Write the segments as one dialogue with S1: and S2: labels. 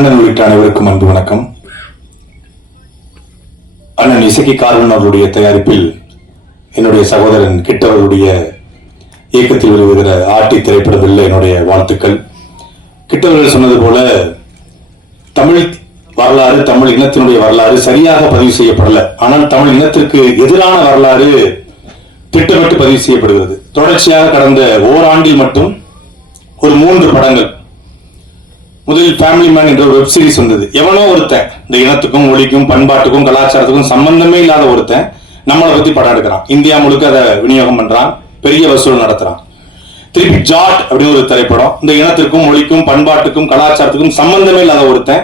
S1: அண்ணன் உள்ளிட்ட அனைவருக்கும் அன்பு வணக்கம். அண்ணன் இசக்கி கார்வன் அவருடைய தயாரிப்பில் என்னுடைய சகோதரன் கிட்ட அவருடைய இயக்கத்தில் வெளிவருகிற ஆட்டி திரைப்படத்தில் என்னுடைய வாழ்த்துக்கள். கிட்டவர்கள் சொன்னது போல தமிழ் வரலாறு தமிழ் இனத்தினுடைய வரலாறு சரியாக பதிவு செய்யப்படல. ஆனால் தமிழ் இனத்திற்கு எதிரான வரலாறு திட்டமிட்டு பதிவு செய்யப்படுகிறது. தொடர்ச்சியாக கடந்த ஓராண்டில் மட்டும் ஒரு மூன்று படங்கள் முதலில் ஃபேமிலி மேன் என்ற ஒரு வெப் சீரிஸ் வந்தது. எவனோ ஒருத்தன் இந்த இனத்துக்கும் மொழிக்கும் பண்பாட்டுக்கும் கலாச்சாரத்துக்கும் சம்பந்தமே இல்லாத ஒருத்தன் நம்மளை பத்தி படம் எடுக்கிறான். இந்தியா முழுக்க அதை விநியோகம் பண்றான் பெரிய வசூல் நடத்துறான். திருப்பி ஜாட் அப்படின்னு ஒரு திரைப்படம். இந்த இனத்திற்கும் மொழிக்கும் பண்பாட்டுக்கும் கலாச்சாரத்துக்கும் சம்பந்தமே இல்லாத ஒருத்தன்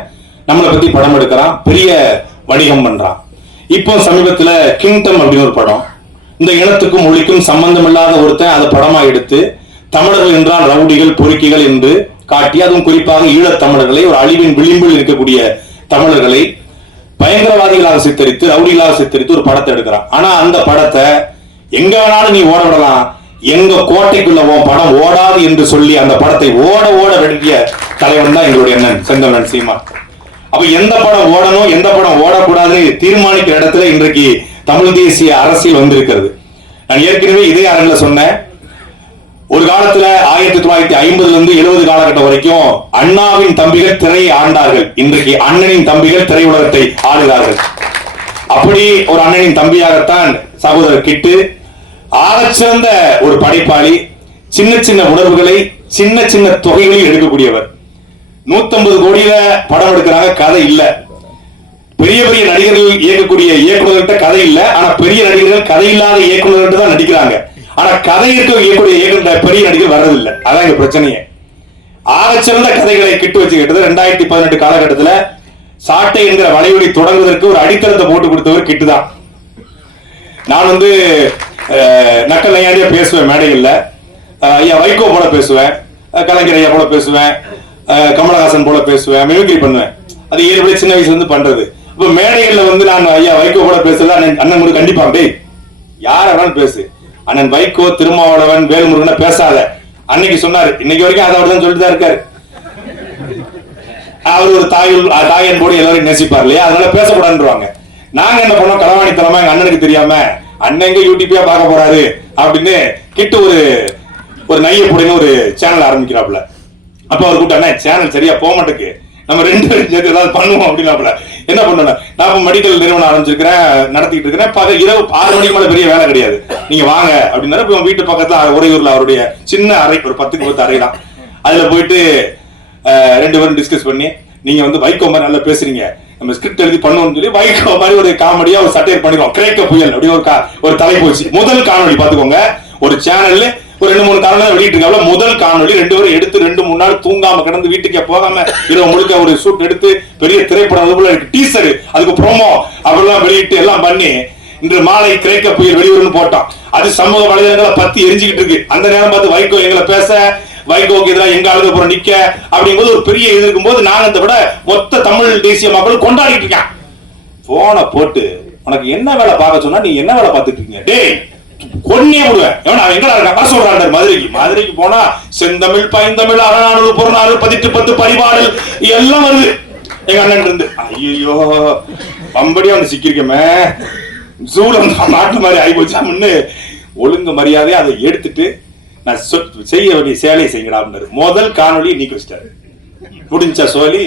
S1: நம்மளை பத்தி படம் எடுக்கிறான் பெரிய வணிகம் பண்றான். இப்போ சமீபத்துல கிங்டம் அப்படின்னு ஒரு படம். இந்த இனத்துக்கும் மொழிக்கும் சம்பந்தம் இல்லாத ஒருத்தன் அதை படமா எடுத்து தமிழர்கள் என்றால் ரவுடிகள் பொறுக்கிகள் என்று காட்டி அதுவும் குறிப்பாக ஈழத் தமிழர்களை ஒரு அழிவின் விளிம்பில் இருக்கக்கூடிய தமிழர்களை பயங்கரவாதிகளாக சித்தரித்து ரவுடிகளாக சித்தரித்து ஒரு படத்தை எடுக்கிறான். ஆனா அந்த படத்தை எங்க வேணாலும் நீ ஓட விடலாம். எங்க கோட்டைக்குள்ள உன் படம் ஓடாது என்று சொல்லி அந்த படத்தை ஓட ஓட வேண்டிய தலைவன் தான் எங்களுடைய அண்ணன் செந்தமன் சீமா. அப்ப எந்த படம் ஓடணும் எந்த படம் ஓடக்கூடாது தீர்மானிக்கிற இடத்துல இன்றைக்கு தமிழ் தேசிய அரசியல் வந்திருக்கிறது. நான் ஏற்கனவே இதே அரங்கில் சொன்னேன். ஒரு காலத்துல ஆயிரத்தி தொள்ளாயிரத்தி ஐம்பதுல இருந்து எழுபது காலகட்டம் வரைக்கும் அண்ணாவின் தம்பிகள் திரையை ஆண்டார்கள். இன்றைக்கு அண்ணனின் தம்பிகள் திரையுலகத்தை ஆளுகிறார்கள் அப்படி ஒரு அண்ணனின் தம்பியாகத்தான் சகோதரர் கிட்டு ஆகச்சிறந்த ஒரு படைப்பாளி சின்ன சின்ன உணர்வுகளை சின்ன சின்ன தொகைகளில் எடுக்கக்கூடியவர். நூத்தம்பது கோடியில படம் எடுக்கிறாங்க கதை இல்ல. பெரிய பெரிய நடிகர்கள் இயக்கக்கூடிய இயக்குநர்கிட்ட கதை இல்ல ஆனா பெரிய நடிகர்கள் கதை இல்லாத இயக்குநர்கிட்ட தான் நடிக்கிறாங்க. ஆனா கதை இருக்கக்கூடிய இயக்கக்கூடிய இயக்குனர் பெரிய நடிகர் வர்றதில்லை. அதான் இங்க பிரச்சனையே. ஆகச்சிறந்த கதைகளை கிட்டு வச்சுக்கிட்டது ரெண்டாயிரத்தி பதினெட்டு காலகட்டத்துல சாட்டை என்கிற வலையொலி தொடங்குவதற்கு ஒரு அடித்தளத்தை போட்டு கொடுத்தவர் கிட்டு தான் நான் வந்து நக்கல் நையாண்டியா பேசுவேன் மேடைகள்ல. ஐயா வைகோ போல பேசுவேன் கலைஞர் ஐயா போல பேசுவேன் கமலஹாசன் போல பேசுவேன் மிமிக்ரி பண்ணுவேன். அது ஏழு சின்ன வயசுல இருந்து பண்றது. இப்ப மேடைகள்ல வந்து நான் ஐயா வைகோ போல பேசுறது அண்ணன் அண்ணன் கூட கண்டிப்பா டேய் யார் வேணாலும் பேசு. அண்ணன் வைகோ திருமாவளவன் வேல்முருகனை பேசாத. அன்னைக்கு சொன்னாரு இன்னைக்கு வரைக்கும் அதை அவர் தான் சொல்லிட்டு தான் இருக்காரு. அவர் ஒரு தாயுள் தாயன் போடு எல்லாரும் நேசிப்பார் இல்லையா? அதனால பேசக்கூடாதுன்றவாங்க. நாங்க என்ன பண்ணோம்? களவாணித்தனமா எங்க அண்ணனுக்கு தெரியாம அண்ணன் எங்க பார்க்க போறாரு? அப்படின்னு கிட்ட ஒரு ஒரு நைய புடின்னு ஒரு சேனல் ஆரம்பிக்கிறாப்புல. அப்ப அவர் கூப்பிட்டு சேனல் சரியா போக மாட்டேங்குது. நம்ம ரெண்டு பேரும் சேர்த்து ஏதாவது பண்ணுவோம் அப்படின்னாப்புல. என்ன பண்ணணும்? நான் இப்போ மெடிக்கல் நிறுவனம் ஆரம்பிச்சிருக்கிறேன் நடத்திட்டு இருக்கிறேன். பக இரவு ஆறு மணிக்கு மேலே பெரிய வேலை கிடையாது. நீங்க வாங்க அப்படின்னா இப்போ வீட்டு பக்கத்துல உறையூர்ல அவருடைய சின்ன அறை ஒரு பத்துக்கு பத்து அறை தான் அதுல போயிட்டு ரெண்டு பேரும் டிஸ்கஸ் பண்ணி நீங்க வந்து வைகோ மாதிரி நல்லா பேசுறீங்க. நம்ம ஸ்கிரிப்ட் எழுதி பண்ணுவோம்னு சொல்லி வைகோ மாதிரி ஒரு காமெடியா ஒரு சட்டையர் பண்ணிடுவோம். கிரேக்க புயல் அப்படின்னு ஒரு ஒரு தலைப்பு வச்சு முதல் காமெடி பாத்துக்கோங்க ஒரு சேனல்ல ஒரு ரெண்டு மூணு காணொலி வெளியிட்டு இருக்காங்க முதல் காணொளி ரெண்டு பேரும் எடுத்து ரெண்டு மூணு நாள் தூங்காம கிடந்து வீட்டுக்கே போகாம இரவு முழுக்க ஒரு ஷூட் எடுத்து பெரிய திரைப்படம் அது போல டீசரு டீசர் அதுக்கு ப்ரோமோ அப்படிலாம் வெளியிட்டு எல்லாம் பண்ணி இன்று மாலை கிரேக்க புயல் வெளியூர்னு போட்டோம். அது சமூக வலைதளங்களை பத்தி எரிஞ்சுக்கிட்டு இருக்கு. அந்த நேரம் பார்த்து வைகோ எங்களை பேச வைகோக்கு எதிராக எங்க அழுத போற நிக்க அப்படிங்கும்போது ஒரு பெரிய இது இருக்கும்போது நாங்க அதை விட மொத்த தமிழ் தேசிய மக்கள் கொண்டாடிட்டு இருக்கேன் போனை போட்டு உனக்கு என்ன வேலை பார்க்க சொன்னா நீ என்ன வேலை பார்த்துட்டு இருக்கீங்க? டேய் கொன்னே விடுவேன் எவன்? எங்கடா இருக்கான் வர சொல்றாரு மதுரைக்கு. மதுரைக்கு போனா செந்தமிழ் பைந்தமிழ் அறநானூறு புறநானூறு பதிட்டு பத்து பரிபாடல் எல்லாம் வருது. எங்க அண்ணன் இருந்து. ஐயோ பம்படியா வந்து சிக்கிருக்கமே சூட நாட்டு மாதிரி ஆகி போச்சாமன்னு ஒழுங்கு மரியாதையை அதை எடுத்துட்டு நான் செய்ய வேண்டிய சேலையை செய்யலாம்னு முதல் காணொளி நீக்கி வச்சிட்டாரு முடிஞ்சா சோழி.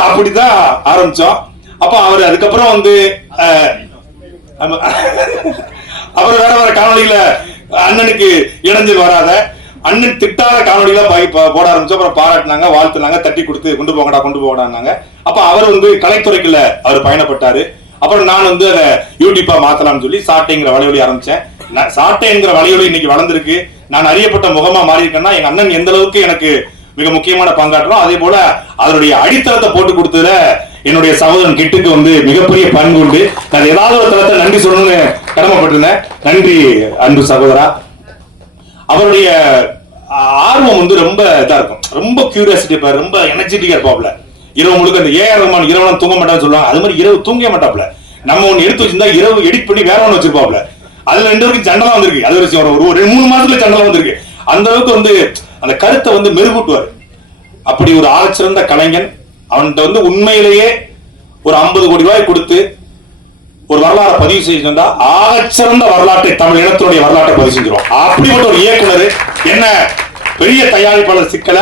S1: அப்படிதான் ஆரம்பிச்சோம். அப்ப அவர் அதுக்கப்புறம் வந்து அஹ், அப்புறம் வேற வேற காணொளியில அண்ணனுக்கு இடைஞ்சல் வராத. அண்ணன் திட்டாத காணொலியில போட ஆரம்பிச்சோம் அப்புறம் பாராட்டினாங்க வாழ்த்துனாங்க தட்டி கொடுத்து கொண்டு போங்கடா கொண்டு போங்கடான்னாங்க. அப்ப அவர் வந்து கலைத்துறைக்குள்ள அவர் பயணப்பட்டாரு. அப்புறம் நான் வந்து அதை யூடியூப்பா மாத்தலாம்னு சொல்லி சாட்டைங்கிற வலையொலி ஆரம்பிச்சேன். நான் சாட்டைங்கிற வலையொலி இன்னைக்கு வளர்ந்துருக்கு. நான் அறியப்பட்ட முகமா மாறியிருக்கேன்னா எங்க அண்ணன் எந்த அளவுக்கு எனக்கு மிக முக்கியமான பங்காற்றோம் அதே போல அதனுடைய அடித்தளத்தை போட்டு கொடுத்ததுல என்னுடைய சகோதரன் கிட்டுக்கு வந்து மிகப்பெரிய பண்பு உண்டு. நான் ஏதாவது ஒரு தளத்தை நன்றி சொல்லணும்னு கடமைப்பட்டிருந்தேன். நன்றி அன்பு சகோதரா. அவருடைய ஆர்வம் வந்து ரொம்ப இதா இருக்கும். ரொம்ப கியூரியாசிட்டி இருப்பார் ரொம்ப எனர்ஜெட்டிக்கா இருப்பாப்ல இரவு முழுக்க அந்த ஏஆர் ரஹ்மான் இரவு தூங்க மாட்டான்னு சொல்லுவாங்க. அது மாதிரி இரவு தூங்க மாட்டாப்ல நம்ம ஒன்று எடுத்து வச்சிருந்தா இரவு எடிட் பண்ணி வேற ஒன்று வச்சிருப்பாப்ல அதுல ரெண்டு வரைக்கும் சண்டை வந்திருக்கு. அது ஒரு ஒரு ரெண்டு மூணு மாசத்துல சண்டை வந்திருக்கு. அந்த அளவுக்கு வந்து அந்த கருத்தை வந்து மெருகூட்டுவார். அப்படி ஒரு ஆகச்சிறந்த கலைஞன் அவன்கிட்ட வந்து உண்மையிலேயே ஒரு ஐம்பது கோடி ரூபாய் கொடுத்து ஒரு வரலாறை பதிவு செஞ்சிருந்தா ஆகச்சிறந்த வரலாற்றை தமிழ் இனத்தினுடைய வரலாற்றை பதிவு செஞ்சிடும் அப்படிப்பட்ட ஒரு இயக்குனர் என்ன பெரிய தயாரிப்பாளர் சிக்கல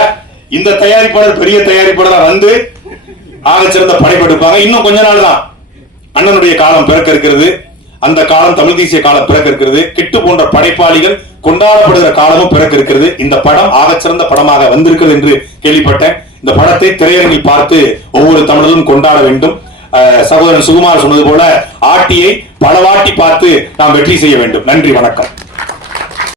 S1: இந்த தயாரிப்பாளர் பெரிய தயாரிப்பாளர் வந்து ஆகச்சிறந்த படைப்பெடுப்பாங்க இன்னும் கொஞ்ச நாள் தான் அண்ணனுடைய காலம் பிறக்க இருக்கிறது. அந்த காலம் தமிழ் தேசிய காலம் பிறக்க இருக்கிறது. கிட்டு போன்ற படைப்பாளிகள் கொண்டாடப்படுகிற காலமும் பிறக்க இருக்கிறது. இந்த படம் ஆகச்சிறந்த படமாக வந்திருக்கிறது என்று கேள்விப்பட்டேன். இந்த படத்தை திரையரங்கில் பார்த்து ஒவ்வொரு தமிழரும் கொண்டாட வேண்டும். சகோதரன் சுகுமார் சொன்னது போல ஆட்டியை பலவாட்டி பார்த்து நாம் வெற்றி செய்ய வேண்டும். நன்றி வணக்கம்.